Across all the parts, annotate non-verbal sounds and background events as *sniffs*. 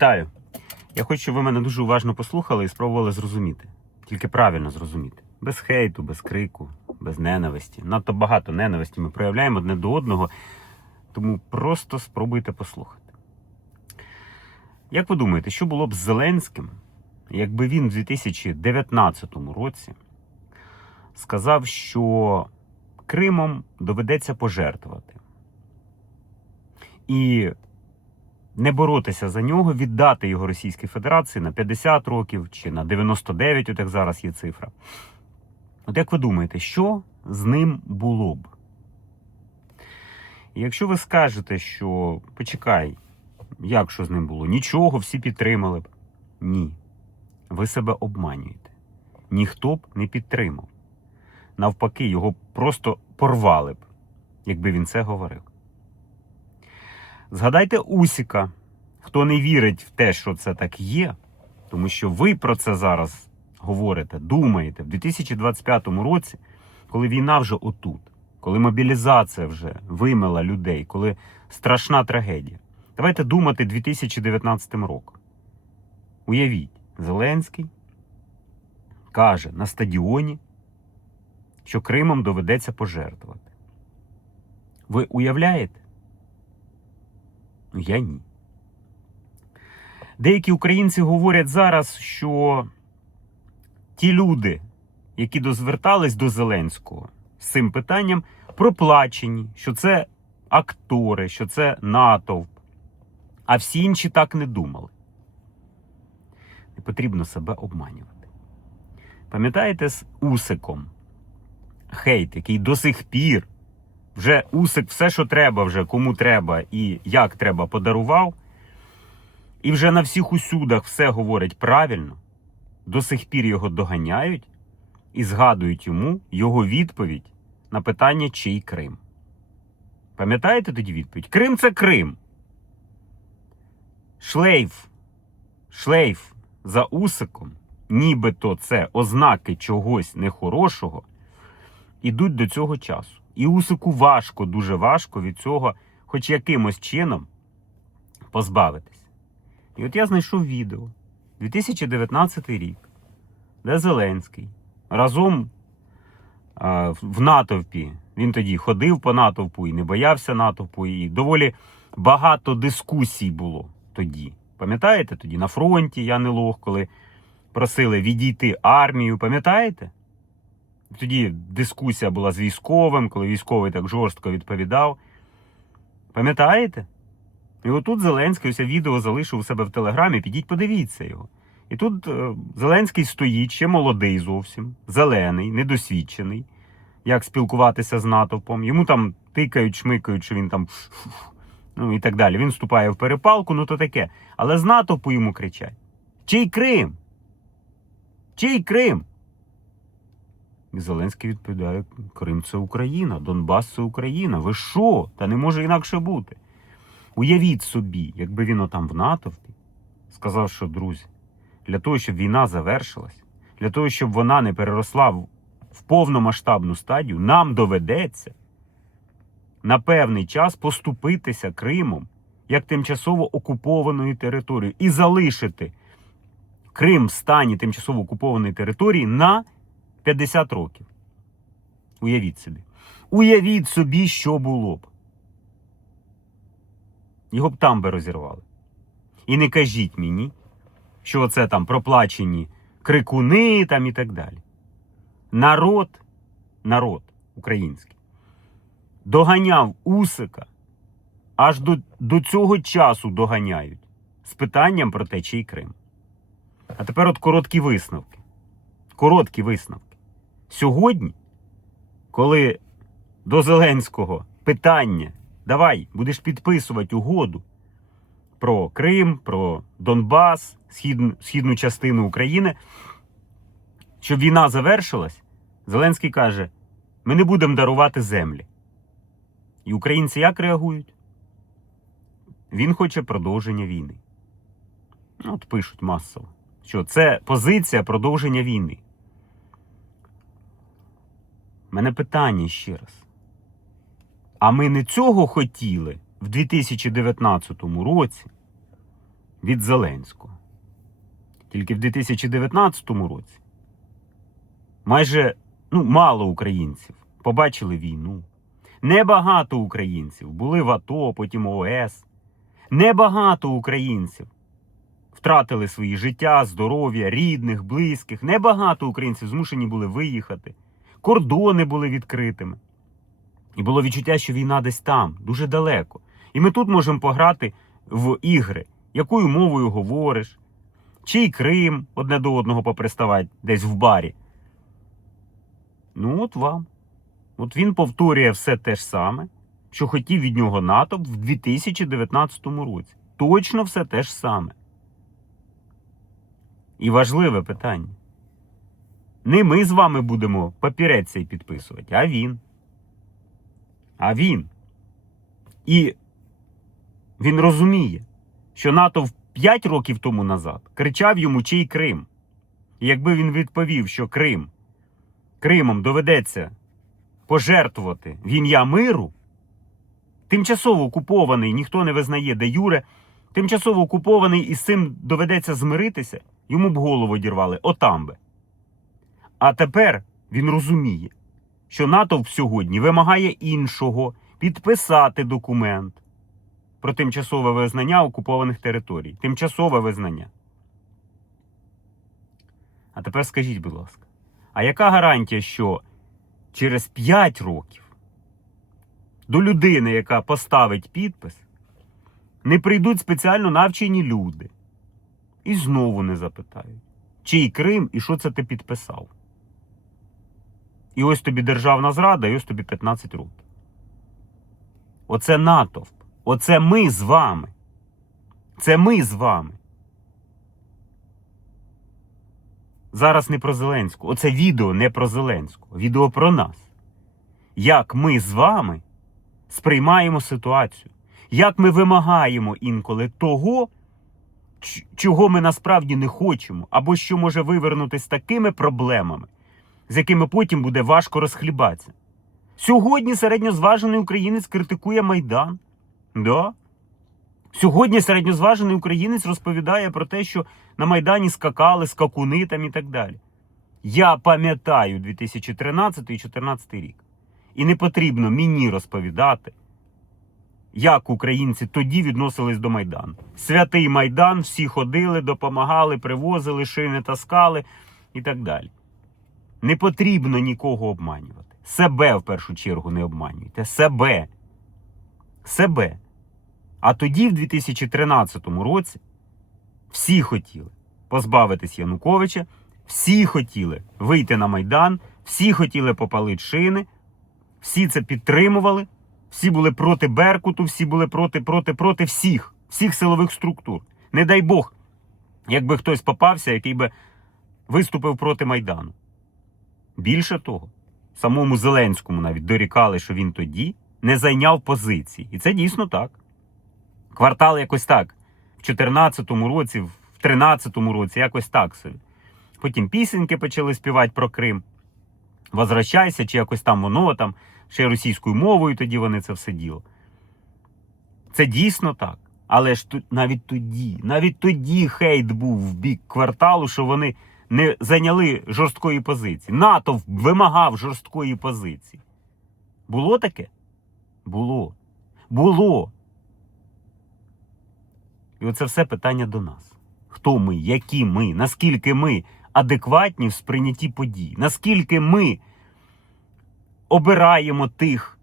Вітаю! Я хочу, щоб ви мене дуже уважно послухали і спробували зрозуміти. Тільки правильно зрозуміти. Без хейту, без крику, без ненависті. Надто багато ненависті ми проявляємо одне до одного, тому просто спробуйте послухати. Як ви думаєте, що було б з Зеленським, якби він в 2019 році сказав, що Кримом доведеться пожертвувати? І не боротися за нього, віддати його Російській Федерації на 50 років чи на 99, от як зараз є цифра. От як ви думаєте, що з ним було б? Якщо ви скажете, що почекай, як що з ним було? Нічого, всі підтримали б. Ні. Ви себе обманюєте. Ніхто б не підтримав. Навпаки, його просто порвали б, якби він це говорив. Згадайте Усіка, хто не вірить в те, що це так є, тому що ви про це зараз говорите, думаєте в 2025 році, коли війна вже отут, коли мобілізація вже вимила людей, коли страшна трагедія. Давайте думати 2019 роком. Уявіть, Зеленський каже на стадіоні, що Кримом доведеться пожертвувати. Ви уявляєте? Я ні. Деякі українці говорять зараз, що ті люди, які дозвертались до Зеленського з цим питанням, проплачені, що це актори, що це натовп. А всі інші так не думали. Не потрібно себе обманювати. Пам'ятаєте з Усиком? Хейт, який до сих пір вже Усик все, що треба, вже кому треба і як треба, подарував. І вже на всіх усюдах все говорить правильно, до сих пір його доганяють і згадують йому його відповідь на питання, чий Крим. Пам'ятаєте тоді відповідь? Крим це Крим. Шлейф, шлейф за Усиком, нібито це ознаки чогось нехорошого, ідуть до цього часу. І Усику важко, дуже важко від цього, хоч якимось чином позбавитись. І от я знайшов відео 2019 рік, де Зеленський разом а, в натовпі. Він тоді ходив по натовпу і не боявся натовпу, і доволі багато дискусій було тоді. Пам'ятаєте тоді на фронті я не лох, коли просили відійти армію, пам'ятаєте? Тоді дискусія була з військовим, коли військовий так жорстко відповідав. Пам'ятаєте? І отут Зеленський ось відео залишив у себе в телеграмі, підіть, подивіться його. І тут е, Зеленський стоїть, ще молодий зовсім, зелений, недосвідчений, як спілкуватися з натовпом. Йому там тикають, шмикають, що він там *sniffs* ну і так далі. Він вступає в перепалку, ну то таке. Але з натовпу йому кричать: Чий Крим? Чий Крим? І Зеленський відповідає: Крим це Україна, Донбас це Україна. Ви що? Та не може інакше бути. Уявіть собі, якби він отам в натовпі сказав, що друзі, для того, щоб війна завершилась, для того, щоб вона не переросла в, повномасштабну стадію, нам доведеться на певний час поступитися Кримом як тимчасово окупованою територією і залишити Крим в стані тимчасово окупованої території на 50 років. Уявіть собі. Уявіть собі, що було б. Його б там би розірвали. І не кажіть мені, що це там проплачені крикуни там і так далі. Народ, народ український, доганяв Усика, аж до, до цього часу доганяють з питанням про те, чий Крим. А тепер от короткі висновки. Короткі висновки. Сьогодні, коли до Зеленського питання, давай будеш підписувати угоду про Крим, про Донбас, східну, східну частину України, щоб війна завершилась, Зеленський каже: ми не будемо дарувати землі. І українці як реагують? Він хоче продовження війни. От пишуть масово, що це позиція продовження війни. Мене питання ще раз. А ми не цього хотіли в 2019 році, від Зеленського. Тільки в 2019 році майже ну, мало українців побачили війну. Небагато українців були в АТО, потім ОС. Небагато українців втратили свої життя, здоров'я, рідних, близьких. Небагато українців змушені були виїхати. Кордони були відкритими. І було відчуття, що війна десь там, дуже далеко. І ми тут можемо пограти в ігри, якою мовою говориш, чий Крим одне до одного поприставати десь в барі. Ну, от вам. От він повторює все те ж саме, що хотів від нього натовп в 2019 році. Точно все те ж саме. І важливе питання. Не ми з вами будемо папірець цей підписувати, а він. А він. І він розуміє, що НАТО в 5 років тому назад кричав йому чий Крим. І якби він відповів, що Крим Кримом доведеться пожертвувати в ім'я миру, тимчасово окупований, ніхто не визнає де Юре, тимчасово окупований і з цим доведеться змиритися, йому б голову дірвали отам би. А тепер він розуміє, що натовп сьогодні вимагає іншого підписати документ про тимчасове визнання окупованих територій. Тимчасове визнання. А тепер скажіть, будь ласка, а яка гарантія, що через 5 років до людини, яка поставить підпис, не прийдуть спеціально навчені люди і знову не запитають, чий Крим і що це ти підписав? І ось тобі державна зрада, і ось тобі 15 років. Оце натовп. Оце ми з вами. Це ми з вами. Зараз не про Зеленську. Оце відео не про Зеленську. Відео про нас. Як ми з вами сприймаємо ситуацію. Як ми вимагаємо інколи того, чого ми насправді не хочемо, або що може вивернутися такими проблемами, з якими потім буде важко розхлібатися. Сьогодні середньозважений українець критикує Майдан. Да? Сьогодні середньозважений українець розповідає про те, що на Майдані скакали, скакуни там і так далі. Я пам'ятаю 2013 і 2014 рік. І не потрібно мені розповідати, як українці тоді відносились до Майдану. Святий Майдан, всі ходили, допомагали, привозили, шини таскали і так далі. Не потрібно нікого обманювати. Себе в першу чергу не обманюйте. Себе. Себе. А тоді, в 2013 році, всі хотіли позбавитись Януковича, всі хотіли вийти на Майдан, всі хотіли попалити шини, всі це підтримували, всі були проти Беркуту, всі були проти, проти, проти всіх, всіх силових структур. Не дай Бог, якби хтось попався, який би виступив проти Майдану. Більше того, самому Зеленському навіть дорікали, що він тоді не зайняв позиції. І це дійсно так. Квартал якось так. В 2014 році, в 2013 році, якось так собі. Потім пісеньки почали співати про Крим. Возвращайся, чи якось там воно там, ще російською мовою тоді вони це все діло. Це дійсно так. Але ж тут навіть тоді, навіть тоді хейт був в бік кварталу, що вони не зайняли жорсткої позиції. НАТО вимагав жорсткої позиції. Було таке? Було. Було. І оце все питання до нас. Хто ми, які ми, наскільки ми адекватні в сприйнятті подій, наскільки ми обираємо тих,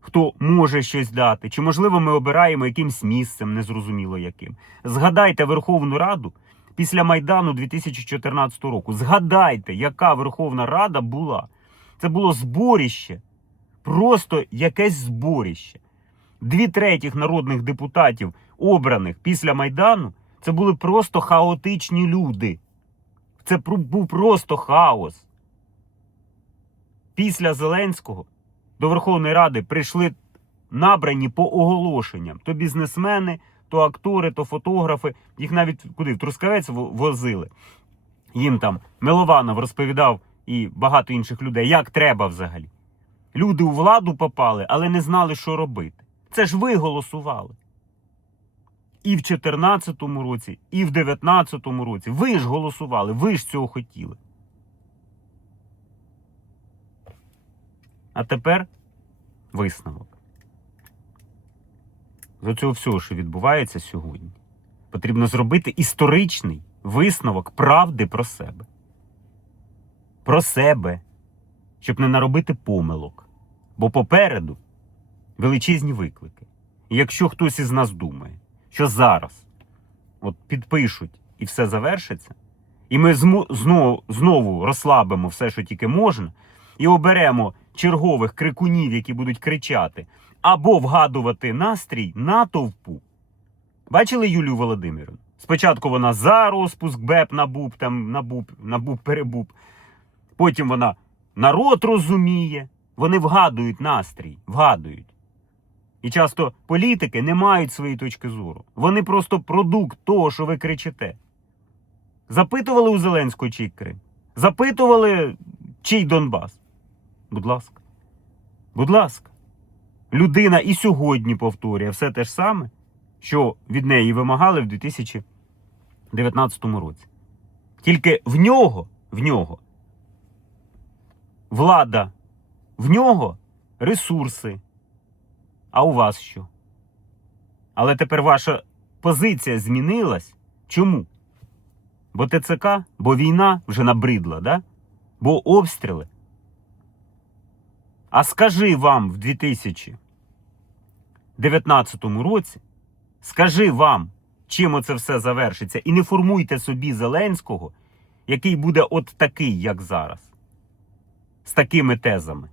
хто може щось дати, чи, можливо, ми обираємо якимсь місцем, незрозуміло яким. Згадайте Верховну Раду після Майдану 2014 року. Згадайте, яка Верховна Рада була. Це було зборіще, просто якесь зборіще. Дві третіх народних депутатів, обраних після Майдану, це були просто хаотичні люди. Це був просто хаос. Після Зеленського до Верховної Ради прийшли набрані по оголошенням. То бізнесмени, то актори, то фотографи. Їх навіть куди в Трускавець возили. Їм там Милованов розповідав і багато інших людей, як треба взагалі. Люди у владу попали, але не знали, що робити. Це ж ви голосували. і в 2014 році, і в 2019 році. Ви ж голосували, ви ж цього хотіли. А тепер висновок. З цього всього, що відбувається сьогодні, потрібно зробити історичний висновок правди про себе. Про себе, щоб не наробити помилок. Бо попереду величезні виклики. І якщо хтось із нас думає, що зараз от підпишуть і все завершиться, і ми знову, знову розслабимо все, що тільки можна, і оберемо чергових крикунів, які будуть кричати, або вгадувати настрій натовпу. Бачили Юлію Володимирівну? Спочатку вона за розпуск БЕП на БУП, там на БУП, на БУП перебуп. Потім вона народ розуміє. Вони вгадують настрій, вгадують. І часто політики не мають своєї точки зору. Вони просто продукт того, що ви кричите. Запитували у Зеленського чий Крим? Запитували, чий Донбас? Будь ласка. Будь ласка. Людина і сьогодні повторює все те ж саме, що від неї вимагали в 2019 році. Тільки в нього, в нього влада, в нього ресурси. А у вас що? Але тепер ваша позиція змінилась. Чому? Бо ТЦК, бо війна вже набридла, да? бо обстріли. А скажи вам в 2019 році, скажи вам, чим оце все завершиться, і не формуйте собі Зеленського, який буде от такий, як зараз, з такими тезами.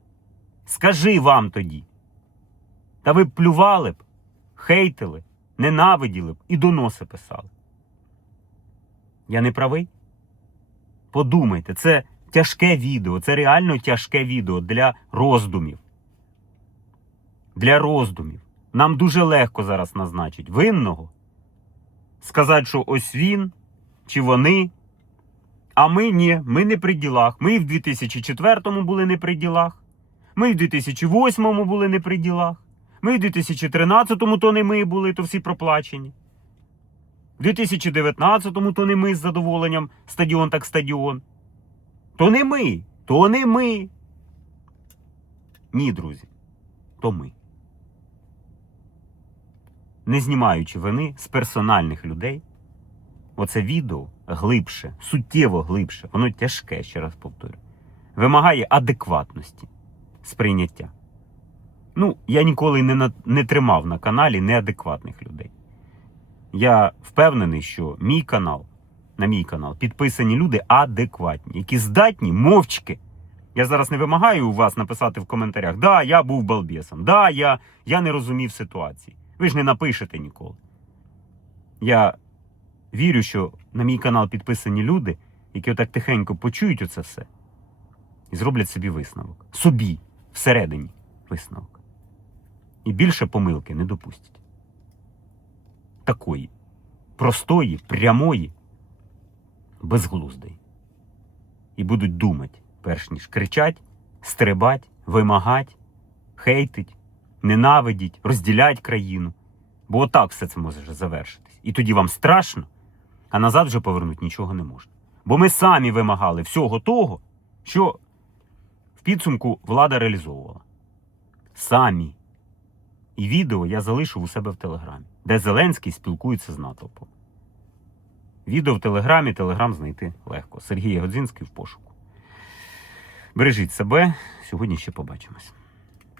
Скажи вам тоді. Та ви б плювали б, хейтили, ненавиділи б і доноси писали. Я не правий? Подумайте, це тяжке відео, це реально тяжке відео для роздумів. Для роздумів. Нам дуже легко зараз назначить винного. Сказати, що ось він чи вони. А ми ні, ми не при ділах. Ми в 2004-му були не при ділах. Ми в 2008-му були не при ділах. Ми в 2013-му то не ми були, то всі проплачені. В 2019-му то не ми з задоволенням стадіон так стадіон. То не ми, то не ми. Ні, друзі, то ми. Не знімаючи вини з персональних людей, оце відео глибше, суттєво глибше, воно тяжке, ще раз повторю, вимагає адекватності сприйняття. Ну, я ніколи не, на, не тримав на каналі неадекватних людей. Я впевнений, що мій канал, на мій канал, підписані люди адекватні, які здатні мовчки. Я зараз не вимагаю у вас написати в коментарях: да, я був балбесом, да, я, я не розумів ситуації. Ви ж не напишете ніколи. Я вірю, що на мій канал підписані люди, які отак тихенько почують оце все і зроблять собі висновок. Собі, всередині висновок. І більше помилки не допустять. Такої простої, прямої, безглуздої. І будуть думати, перш ніж кричать, стрибать, вимагать, хейтить, ненавидіть, розділять країну. Бо отак все це може завершитись. І тоді вам страшно, а назад вже повернути нічого не можна. Бо ми самі вимагали всього того, що в підсумку влада реалізовувала. Самі. І відео я залишив у себе в Телеграмі, де Зеленський спілкується з натовпом. Відео в Телеграмі, Телеграм знайти легко. Сергій Годзінський в пошуку. Бережіть себе. Сьогодні ще побачимось.